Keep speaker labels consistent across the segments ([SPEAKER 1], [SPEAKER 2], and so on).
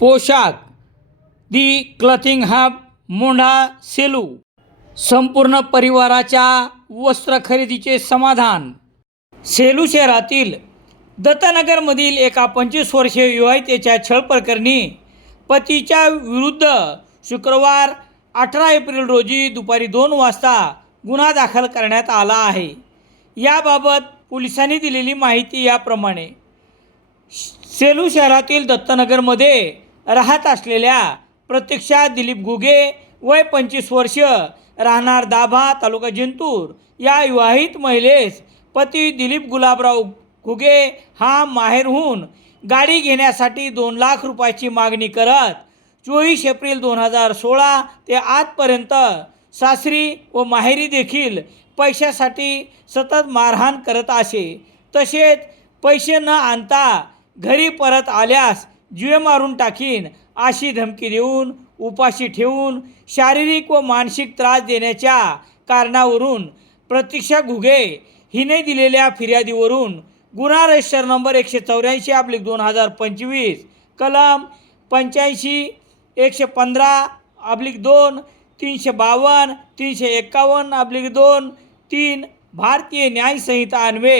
[SPEAKER 1] पोशाख. The clothing hub Mondha Selu. संपूर्ण परिवाराच्या वस्त्र खरेदीचे समाधान. सेलू शहरातील दत्तनगरमधील एका पंचवीस वर्षीय विवाहितेच्या छळ प्रकरणी पतीच्या विरुद्ध शुक्रवार अठरा एप्रिल रोजी दुपारी दोन वाजता गुन्हा दाखल करण्यात आला आहे. याबाबत पोलिसांनी दिलेली माहिती याप्रमाणे. सेलू शहरातील दत्तनगरमध्ये राहत असलेल्या प्रत्यक्षा दिलीप घुगे वय पंचवीस वर्ष राहणार दाभा तालुका जिंतूर. या विवाहित महिलेस पती दिलीप गुलाबराव घुगे हा माहेरहून गाडी घेण्यासाठी दोन लाख रुपयाची मागणी करत चोवीस एप्रिल दोन हजार सोळा ते आजपर्यंत सासरी व माहेरी देखील पैशासाठी सतत मारहाण करत असे. तसेच पैसे न आणता घरी परत आल्यास जीवे मारून टाकीन अशी धमकी देऊन उपाशी ठेवून शारीरिक व मानसिक त्रास देण्याच्या कारणावरून प्रतीक्षा घुगे हिने दिलेल्या फिर्यादीवरून गुन्हा रजिस्टर नंबर एकशे चौऱ्याऐंशी आपले दोन हजार पंचवीस कलम पंच्याऐंशी एकशे पंधरा अब्लिक दोन तीनशे बावन्न तीनशे एक्कावन्न अब्लिक दोन तीन भारतीय न्यायसंहिता अन्वे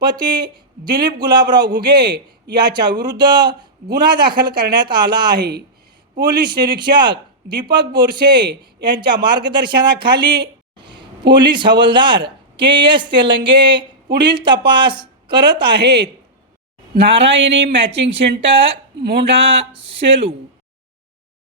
[SPEAKER 1] पती दिलीप गुलाबराव घुगे याच्या विरुद्ध गुन्हा दाखल करण्यात आला आहे. पोलीस निरीक्षक दीपक बोरसे यांच्या मार्गदर्शनाखाली पोलीस हवालदार के एस तेलंगे पुढील तपास करत आहेत. Narayani matching centre Mondha Selu.